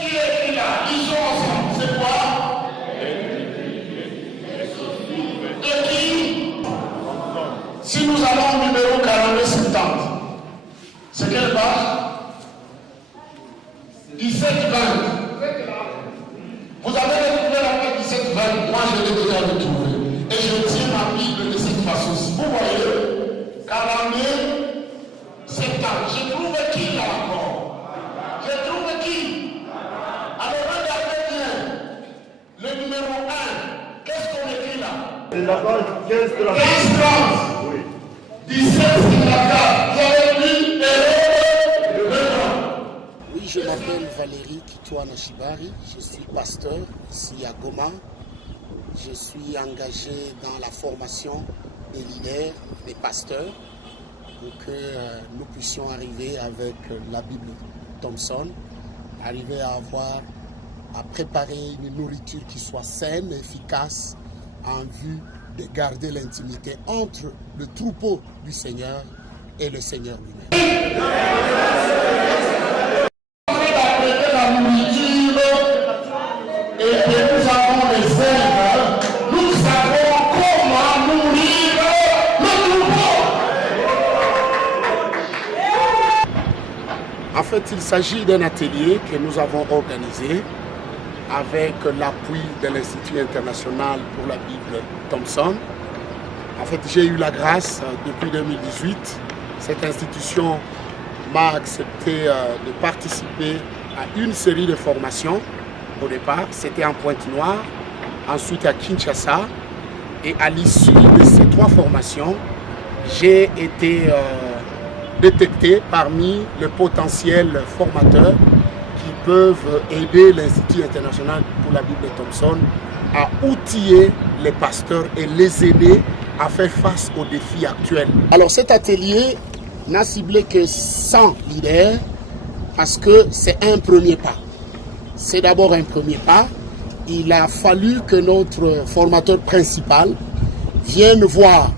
qui est écrit là? Lisons ensemble. C'est quoi? De qui? Si nous allons au numéro 4270, c'est quelle page? 1720. Vous avez retrouvé la page 1720. Moi, je l'ai déjà retrouvée. Et je tiens ma Bible de cette façon-ci. Vous voyez, 42, 70. J'ai trouvé qui là encore? J'ai trouvé qui? Alors regardez bien. Le numéro 1. Qu'est-ce qu'on écrit là? C'est la page 15 de la 15, 30. Oui. 17, 54. Vous avez vu le grand. Oui, je m'appelle Valérie Kitwana Shibari. Je suis pasteur ici à Goma. Je suis engagé dans la formation des leaders, des pasteurs, pour que nous puissions arriver avec la Bible Thompson, arriver à préparer une nourriture qui soit saine, efficace, en vue de garder l'intimité entre le troupeau du Seigneur et le Seigneur lui-même. En fait, il s'agit d'un atelier que nous avons organisé avec l'appui de l'Institut international pour la Bible Thompson. En fait, j'ai eu la grâce depuis 2018. Cette institution m'a accepté de participer à une série de formations. Au départ, c'était en Pointe-Noire, ensuite à Kinshasa. Et à l'issue de ces 3 formations, j'ai été détecté parmi les potentiels formateurs qui peuvent aider l'Institut international pour la Bible Thompson à outiller les pasteurs et les aider à faire face aux défis actuels. Alors cet atelier n'a ciblé que 100 leaders parce que c'est un premier pas. C'est d'abord un premier pas. Il a fallu que notre formateur principal vienne voir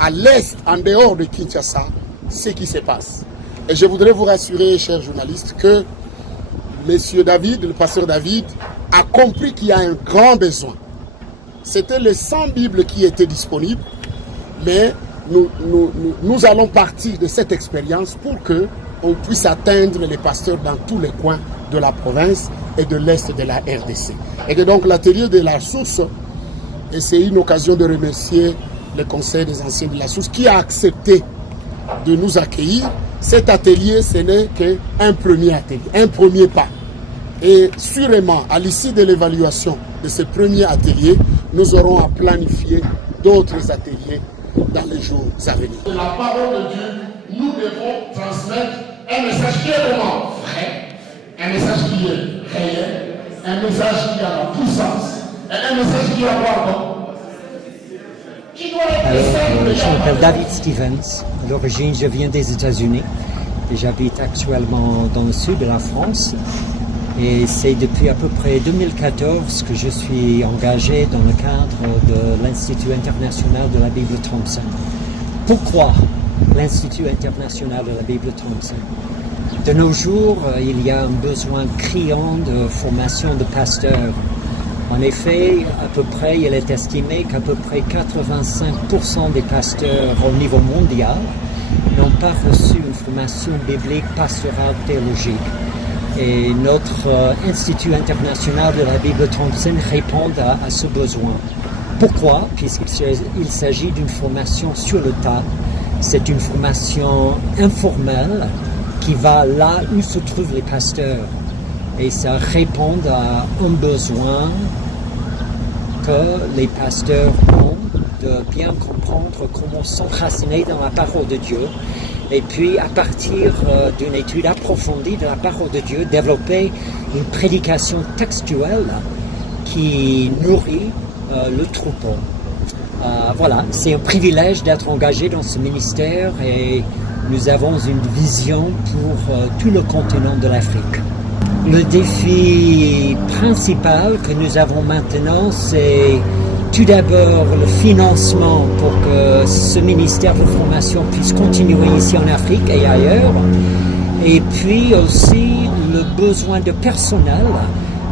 à l'est, en dehors de Kinshasa, ce qui se passe. Et je voudrais vous rassurer, chers journalistes, que M. David, le pasteur David, a compris qu'il y a un grand besoin. C'était les 100 Bibles qui étaient disponibles, mais nous allons partir de cette expérience pour qu'on puisse atteindre les pasteurs dans tous les coins de la province et de l'Est de la RDC. Et que donc l'atelier de la source, et c'est une occasion de remercier le Conseil des anciens de la source qui a accepté de nous accueillir. Cet atelier, ce n'est qu'un premier atelier, un premier pas. Et sûrement, à l'issue de l'évaluation de ce premier atelier, nous aurons à planifier d'autres ateliers dans les jours à venir. La parole de Dieu, nous devons transmettre un message qui est vraiment vrai, un message qui est réel, un message qui a la puissance, et un message qui a quoi? Je m'appelle David Stevens. À l'origine, je viens des États-Unis et j'habite actuellement dans le sud de la France. Et c'est depuis à peu près 2014 que je suis engagé dans le cadre de l'Institut international de la Bible Thompson. Pourquoi l'Institut international de la Bible Thompson? De nos jours, il y a un besoin criant de formation de pasteurs. En effet, à peu près, il est estimé qu'à peu près 85% des pasteurs au niveau mondial n'ont pas reçu une formation biblique pastorale théologique. Et notre Institut international de la Bible Thompson répond à ce besoin. Pourquoi? Puisqu'il s'agit d'une formation sur le tas. C'est une formation informelle qui va là où se trouvent les pasteurs. Et ça répond à un besoin que les pasteurs ont de bien comprendre comment s'enraciner dans la parole de Dieu. Et puis, à partir d'une étude approfondie de la parole de Dieu, développer une prédication textuelle qui nourrit le troupeau. Voilà, c'est un privilège d'être engagé dans ce ministère et nous avons une vision pour tout le continent de l'Afrique. Le défi principal que nous avons maintenant, c'est tout d'abord le financement pour que ce ministère de formation puisse continuer ici en Afrique et ailleurs. Et puis aussi le besoin de personnel,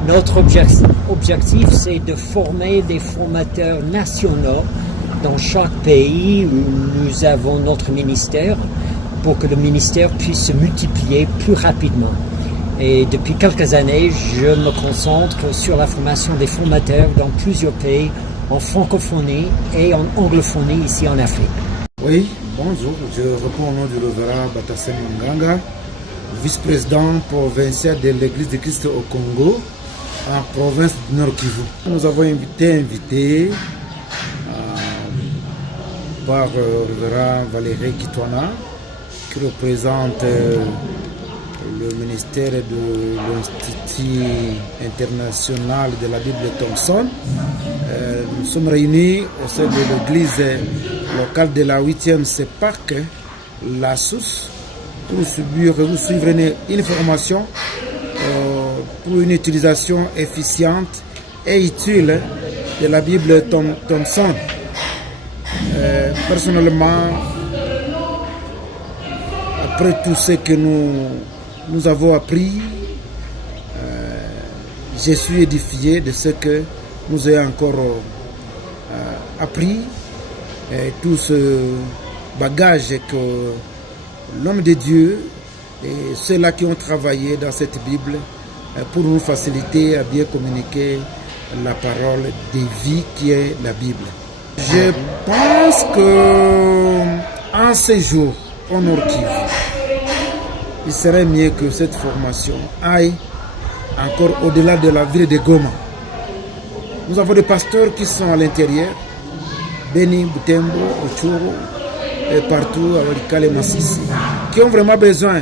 notre objectif, c'est de former des formateurs nationaux dans chaque pays où nous avons notre ministère pour que le ministère puisse se multiplier plus rapidement. Et depuis quelques années, je me concentre sur la formation des formateurs dans plusieurs pays, en francophonie et en anglophonie ici en Afrique. Oui, bonjour, je réponds au nom du révérend Batassem Manganga, vice-président provincial de l'Église de Christ au Congo, en province du Nord Kivu. Nous avons été invités par le révérend Valérie Kitwana, qui représente le ministère de l'Institut international de la Bible Thompson. Nous sommes réunis au sein de l'église locale de la 8e CEPAC, la source, pour suivre une formation pour une utilisation efficiente et utile de la Bible Thompson. Personnellement, après tout ce que nous avons appris, je suis édifié de ce que nous avons encore appris, tout ce bagage que l'homme de Dieu et ceux-là qui ont travaillé dans cette Bible pour nous faciliter à bien communiquer la parole de vie qui est la Bible. Je pense que en ces jours, au Nord Kivu, il serait mieux que cette formation aille encore au-delà de la ville de Goma. Nous avons des pasteurs qui sont à l'intérieur, Beni, Butembo, Ochuru, et partout, à Walikale et Massissi, qui ont vraiment besoin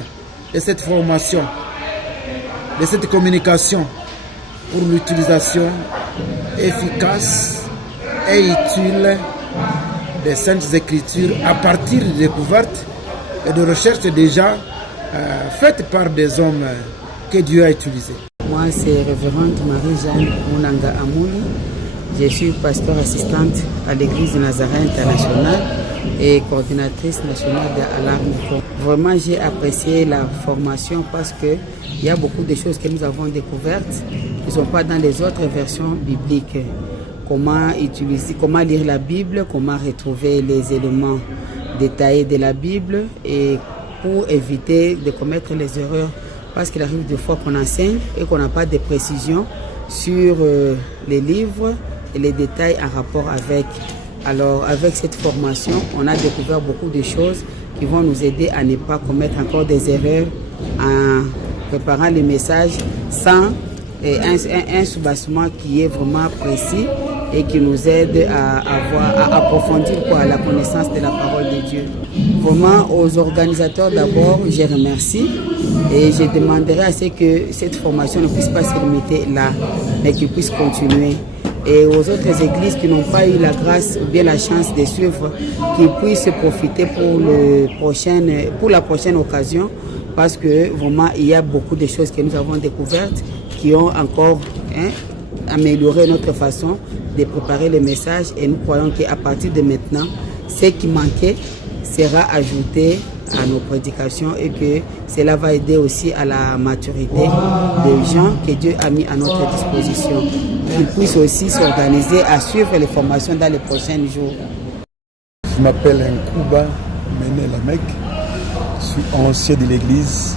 de cette formation, de cette communication pour l'utilisation efficace et utile des Saintes Écritures à partir de découvertes et de recherches déjà faites par des hommes que Dieu a utilisés. Moi, c'est révérende Marie-Jeanne Mounanga Amouli. Je suis pasteur assistante à l'église de Nazareth internationale et coordinatrice nationale de Alarme. Vraiment, j'ai apprécié la formation parce qu'il y a beaucoup de choses que nous avons découvertes qui ne sont pas dans les autres versions bibliques. Comment utiliser, comment lire la Bible, comment retrouver les éléments détaillés de la Bible et pour éviter de commettre les erreurs. Parce qu'il arrive des fois qu'on enseigne et qu'on n'a pas de précision sur les livres et les détails en rapport avec. Alors avec cette formation, on a découvert beaucoup de choses qui vont nous aider à ne pas commettre encore des erreurs en préparant les messages sans un soubassement qui est vraiment précis et qui nous aide à approfondir la connaissance de la parole de Dieu. Vraiment, aux organisateurs d'abord, je remercie et je demanderai à ce que cette formation ne puisse pas se limiter là, mais qu'elle puisse continuer. Et aux autres églises qui n'ont pas eu la grâce ou bien la chance de suivre, qu'ils puissent profiter pour la prochaine occasion, parce que vraiment, il y a beaucoup de choses que nous avons découvertes qui ont encore amélioré notre façon de préparer les messages et nous croyons qu'à partir de maintenant, ce qui manquait sera ajouté à nos prédications et que cela va aider aussi à la maturité des gens que Dieu a mis à notre disposition. Qu'ils puissent aussi s'organiser à suivre les formations dans les prochains jours. Je m'appelle Nkouba Mene Lamek, je suis ancien de l'église,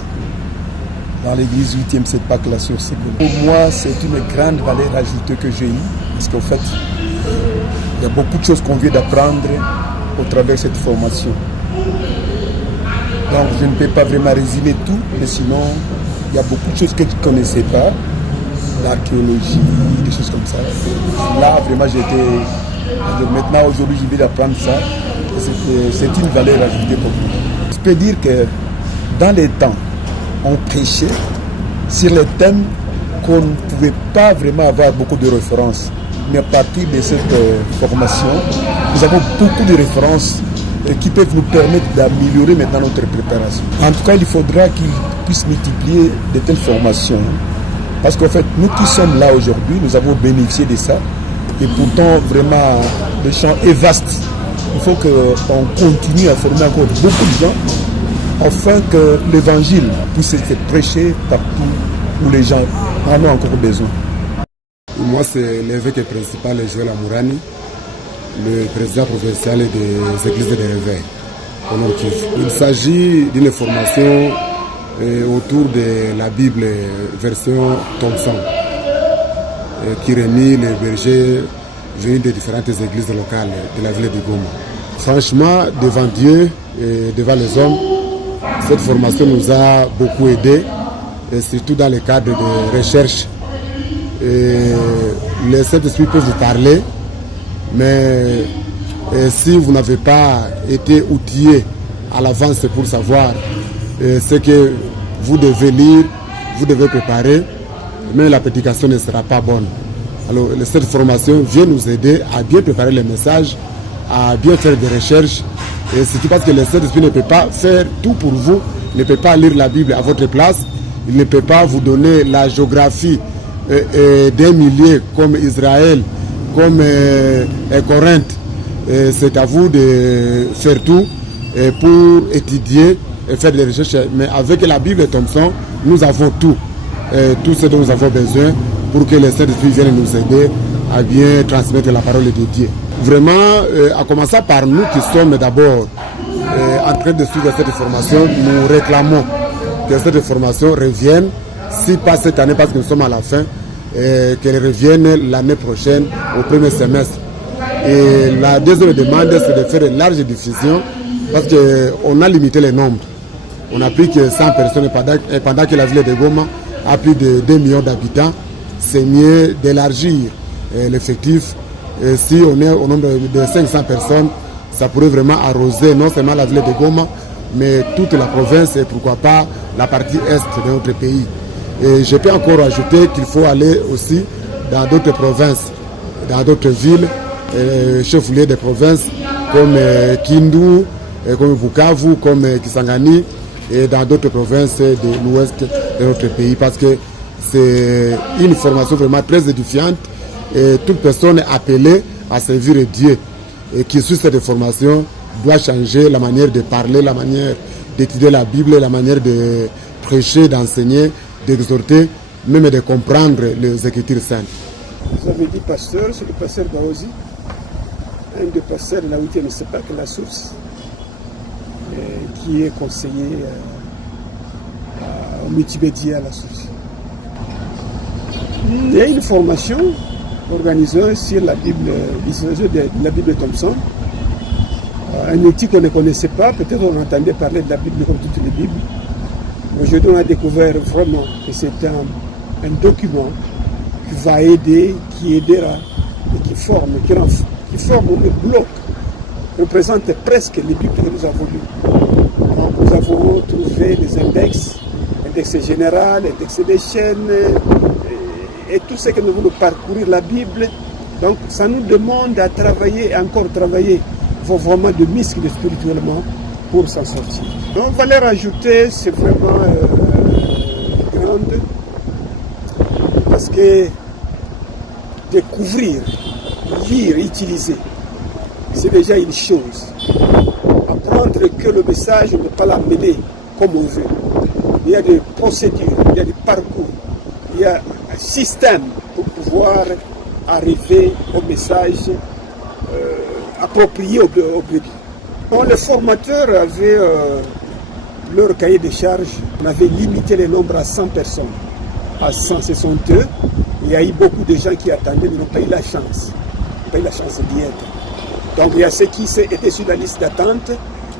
dans l'église 8e CEPAC la source. Pour moi, c'est une grande valeur ajoutée que j'ai eue, parce qu'en fait, il y a beaucoup de choses qu'on vient d'apprendre au travers de cette formation. Donc je ne peux pas vraiment résumer tout, mais sinon, il y a beaucoup de choses que je ne connaissais pas, l'archéologie, des choses comme ça. Là, vraiment, maintenant, aujourd'hui, je viens d'apprendre ça. C'est une valeur ajoutée pour moi. Je peux dire que dans les temps, on prêchait sur les thèmes qu'on ne pouvait pas vraiment avoir beaucoup de références. Mais à partir de cette formation, nous avons beaucoup de références qui peuvent nous permettre d'améliorer maintenant notre préparation. En tout cas, il faudra qu'ils puissent multiplier de telles formations. Parce qu'en fait, nous qui sommes là aujourd'hui, nous avons bénéficié de ça. Et pourtant, vraiment, le champ est vaste. Il faut qu'on continue à former encore beaucoup de gens afin que l'évangile puisse être prêché partout où les gens en ont encore besoin. Moi, c'est l'évêque principal, Joël Amourani, le président provincial des églises de réveil au Nord Kivu. Il s'agit d'une formation autour de la Bible version Thompson, qui réunit les bergers venus des différentes églises locales de la ville de Goma. Franchement, devant Dieu et devant les hommes, cette formation nous a beaucoup aidés, et surtout dans le cadre de recherche. Les Saint-Esprit peuvent vous parler, mais si vous n'avez pas été outillé à l'avance pour savoir ce que vous devez lire, vous devez préparer, mais la prédication ne sera pas bonne. Alors cette formation vient nous aider à bien préparer les messages, à bien faire des recherches, et c'est parce que le Saint-Esprit ne peut pas faire tout pour vous, ne peut pas lire la Bible à votre place, il ne peut pas vous donner la géographie d'un milieu comme Israël, comme Corinthe. C'est à vous de faire tout pour étudier et faire des recherches. Mais avec la Bible Thompson, nous avons tout ce dont nous avons besoin pour que les Saint-Esprit viennent nous aider à bien transmettre la parole de Dieu. Vraiment, à commencer par nous qui sommes d'abord en train de suivre cette formation, nous réclamons que cette formation revienne, si pas cette année parce que nous sommes à la fin, qu'elle revienne l'année prochaine au premier semestre. Et la deuxième demande, c'est de faire une large diffusion parce qu'on a limité les nombres. On n'a plus que 100 personnes pendant que la ville de Goma a plus de 2 millions d'habitants. C'est mieux d'élargir l'effectif. Et si on est au nombre de 500 personnes, ça pourrait vraiment arroser non seulement la ville de Goma, mais toute la province et pourquoi pas la partie est de notre pays. Et je peux encore ajouter qu'il faut aller aussi dans d'autres provinces, dans d'autres villes, chefs-lieux des provinces comme Kindu, comme Bukavu, comme Kisangani et dans d'autres provinces de l'ouest de notre pays parce que c'est une formation vraiment très édifiante et toute personne appelée à servir Dieu et qui suit cette formation doit changer la manière de parler, la manière d'étudier la Bible, la manière de prêcher, d'enseigner, d'exhorter, même de comprendre les Écritures saintes. Vous avez dit pasteur, c'est le pasteur Baozi, un des pasteurs de la 8e CEPAC, la source, qui est conseiller au multimédia à la source. Il y a une formation organisée sur la Bible, de la Bible Thompson, un outil qu'on ne connaissait pas, peut-être on entendait parler de la Bible comme toutes les Bibles. Aujourd'hui, on a découvert vraiment que c'est un document qui va aider, qui aidera, et qui forme le bloc, représente presque les Bibles que nous avons lues. Donc, nous avons trouvé les index général, index des chaînes, et tout ce que nous voulons parcourir la Bible. Donc, ça nous demande à travailler, encore travailler. Il faut vraiment de muscles spirituellement pour s'en sortir. Donc, valeur ajoutée, c'est vraiment grande parce que découvrir, lire, utiliser, c'est déjà une chose. Apprendre que le message ne peut pas l'amener comme on veut. Il y a des procédures, il y a des parcours, il y a un système pour pouvoir arriver au message approprié au but. Quand les formateurs avaient leur cahier de charges, on avait limité le nombre à 100 personnes. À 100, ce sont eux. Il y a eu beaucoup de gens qui attendaient, mais n'ont pas eu la chance. N'ont pas eu la chance d'y être. Donc il y a ceux qui étaient sur la liste d'attente,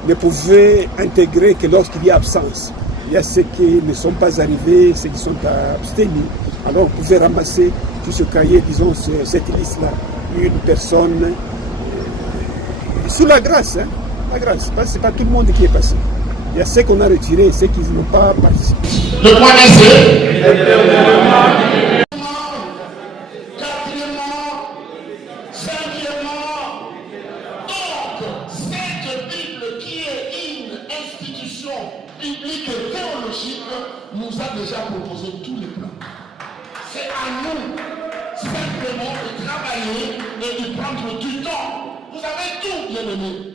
ne pouvaient intégrer que lorsqu'il y a absence. Il y a ceux qui ne sont pas arrivés, ceux qui sont abstenus. Alors on pouvait ramasser sur ce cahier, disons, cette liste-là, une personne sous la grâce. Hein, la grâce, c'est pas tout le monde qui est passé. Il y a ceux qu'on a retirés et ceux qui n'ont pas participé. Le point c'est biblique et théologique nous a déjà proposé tous les plans. C'est à nous simplement de travailler et de prendre du temps. Vous avez tout, bien aimé.